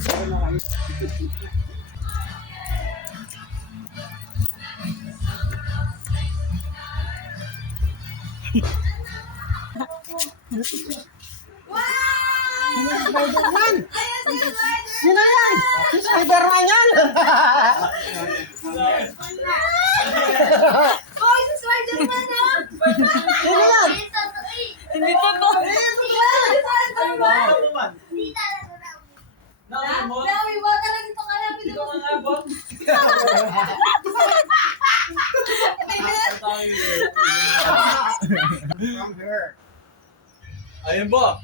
Spider-Man! Sino yan? Si Spider-Man yan! Hoy, si Spider-Man ha! Sino yan? Hindi pa po. Spider-Man! Nawi, baka lang ito ka namin. Ito ka nabot. From here. Ayun ba?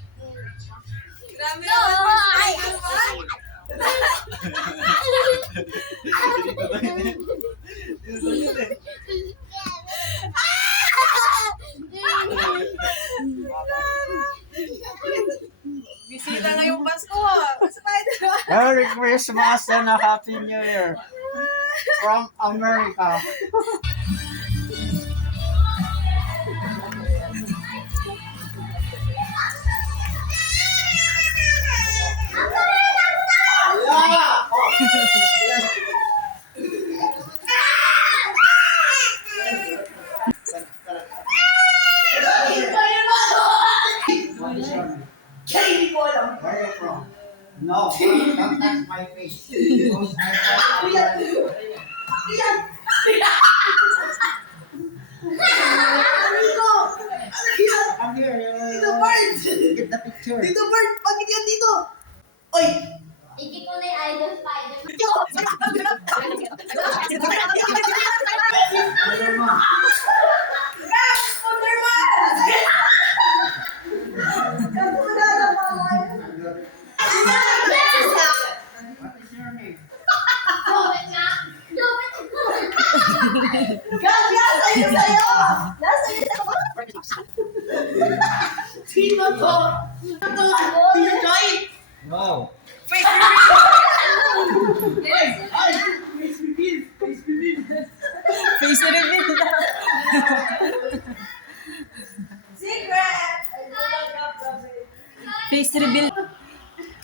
Grabe naman. Ay, bisita ngayong Pasko. Spider-Man. Merry Christmas and a Happy New Year from America. What is your name? Where are you from? No, don't touch my face. Because come here, Tito Bird! get the picture. Tito Bird, bakit yan dito? Oy! Iki ko na yung idol Spider-Man. What is your name? Comment nga. Gagya! Sa'yo! Nasa iyo sa Sino to? Ito nga! Tito Joy! Wow. Face reveal daw. Secret! Face reveal.